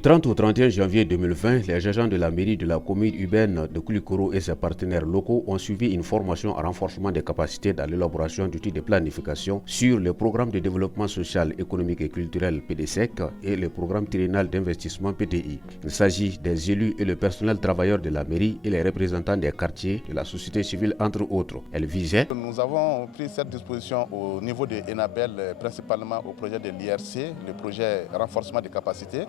Du 30 au 31 janvier 2020, les agents de la mairie de la commune urbaine de Koulikoro et ses partenaires locaux ont suivi une formation en renforcement des capacités dans l'élaboration d'outils de planification sur le programme de développement social, économique et culturel PDSEC et le programme triennal d'investissement PTI. Il s'agit des élus et le personnel travailleur de la mairie et les représentants des quartiers de la société civile entre autres. Elle visait. Nous avons pris cette disposition au niveau de Enabel, principalement au projet de l'IRC, le projet renforcement des capacités,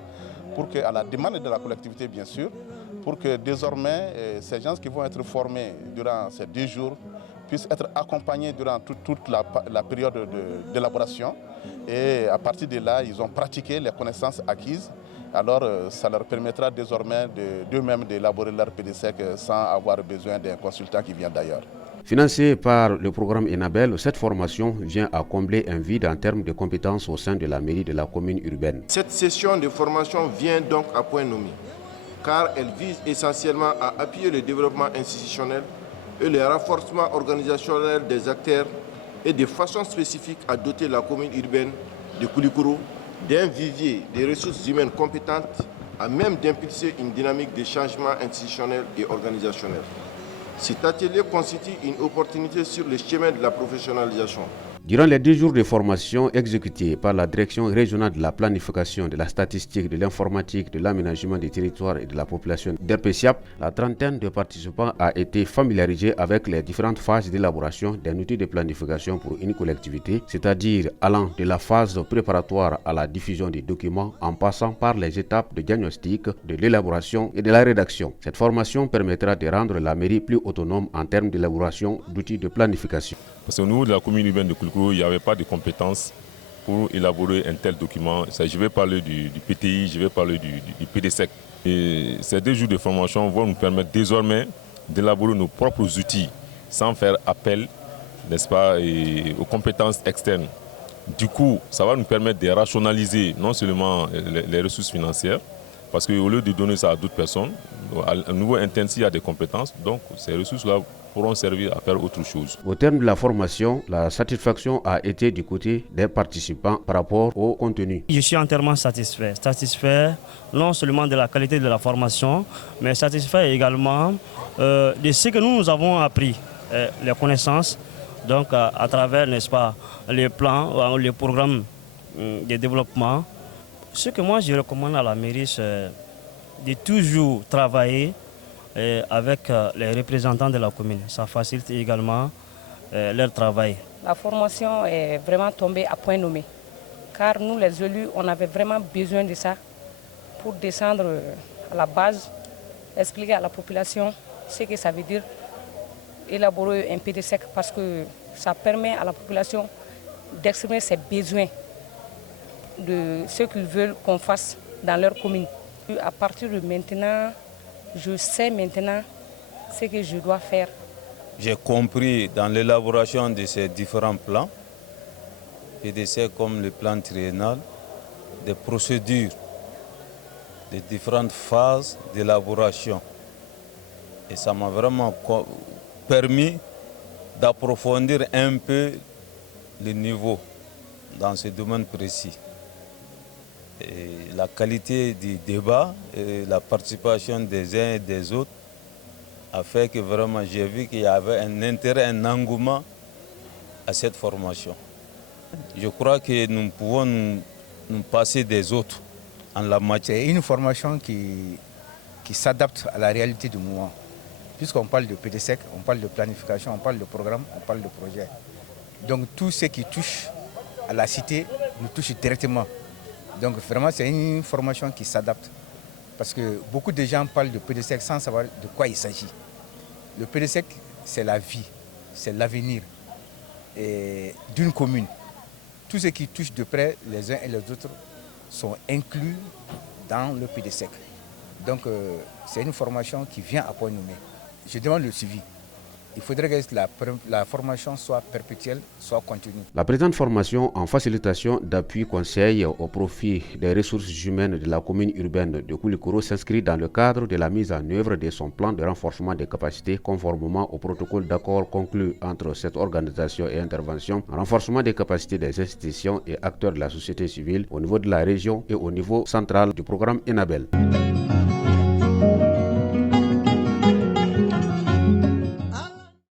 pour que, à la demande de la collectivité bien sûr, pour que désormais ces gens qui vont être formés durant ces 10 jours puissent être accompagnés durant toute la période d'élaboration. Et à partir de là, ils ont pratiqué les connaissances acquises. Alors ça leur permettra désormais d'eux-mêmes d'élaborer leur PDSEC sans avoir besoin d'un consultant qui vient d'ailleurs. Financée par le programme Enabel, cette formation vient à combler un vide en termes de compétences au sein de la mairie de la commune urbaine. Cette session de formation vient donc à point nommé, car elle vise essentiellement à appuyer le développement institutionnel et le renforcement organisationnel des acteurs et de façon spécifique à doter la commune urbaine de Koulikoro d'un vivier de ressources humaines compétentes à même d'impulser une dynamique de changement institutionnel et organisationnel. Cet atelier constitue une opportunité sur le chemin de la professionnalisation. Durant les 2 jours de formation exécutés par la Direction régionale de la planification, de la statistique, de l'informatique, de l'aménagement des territoires et de la population d'RPSIAP, la trentaine de participants a été familiarisée avec les différentes phases d'élaboration d'un outil de planification pour une collectivité, c'est-à-dire allant de la phase préparatoire à la diffusion des documents en passant par les étapes de diagnostic, de l'élaboration et de la rédaction. Cette formation permettra de rendre la mairie plus autonome en termes d'élaboration d'outils de planification. Parce qu'au niveau de la commune urbaine de Koulikoro, il n'y avait pas de compétences pour élaborer un tel document. Je vais parler du PTI, je vais parler du PDSEC. Et ces 2 jours de formation vont nous permettre désormais d'élaborer nos propres outils sans faire appel, n'est-ce pas, aux compétences externes. Du coup, ça va nous permettre de rationaliser non seulement les ressources financières, parce qu'au lieu de donner ça à d'autres personnes, à niveau interne, il y a des compétences, donc ces ressources-là pourront servir à faire autre chose. Au terme de la formation, la satisfaction a été du côté des participants par rapport au contenu. Je suis entièrement satisfait. Satisfait non seulement de la qualité de la formation, mais satisfait également de ce que nous avons appris, les connaissances, donc à travers, n'est-ce pas, les plans, les programmes de développement. Ce que moi je recommande à la mairie, c'est de toujours travailler avec les représentants de la commune. Ça facilite également leur travail. La formation est vraiment tombée à point nommé, car nous les élus, on avait vraiment besoin de ça pour descendre à la base, expliquer à la population ce que ça veut dire élaborer un PDSEC, parce que ça permet à la population d'exprimer ses besoins, de ce qu'ils veulent qu'on fasse dans leur commune. À partir de maintenant, je sais maintenant ce que je dois faire. J'ai compris dans l'élaboration de ces différents plans, PDSEC comme le plan triennal, des procédures, des différentes phases d'élaboration. Et ça m'a vraiment permis d'approfondir un peu le niveau dans ce domaine précis. Et la qualité du débat et la participation des uns et des autres a fait que vraiment j'ai vu qu'il y avait un intérêt, un engouement à cette formation. Je crois que nous pouvons nous passer des autres en la matière. C'est une formation qui s'adapte à la réalité du moment. Puisqu'on parle de PDSEC, on parle de planification, on parle de programme, on parle de projet. Donc tout ce qui touche à la cité nous touche directement. Donc vraiment c'est une formation qui s'adapte. Parce que beaucoup de gens parlent de PDSEC sans savoir de quoi il s'agit. Le PDSEC, c'est la vie, c'est l'avenir d'une commune. Tout ce qui touche de près les uns et les autres sont inclus dans le PDSEC. Donc c'est une formation qui vient à point nommé. Je demande le suivi. il faudrait que la formation soit perpétuelle, soit continue. La présente formation en facilitation d'appui conseil au profit des ressources humaines de la commune urbaine de Koulikoro s'inscrit dans le cadre de la mise en œuvre de son plan de renforcement des capacités conformément au protocole d'accord conclu entre cette organisation et intervention en renforcement des capacités des institutions et acteurs de la société civile au niveau de la région et au niveau central du programme ENABEL.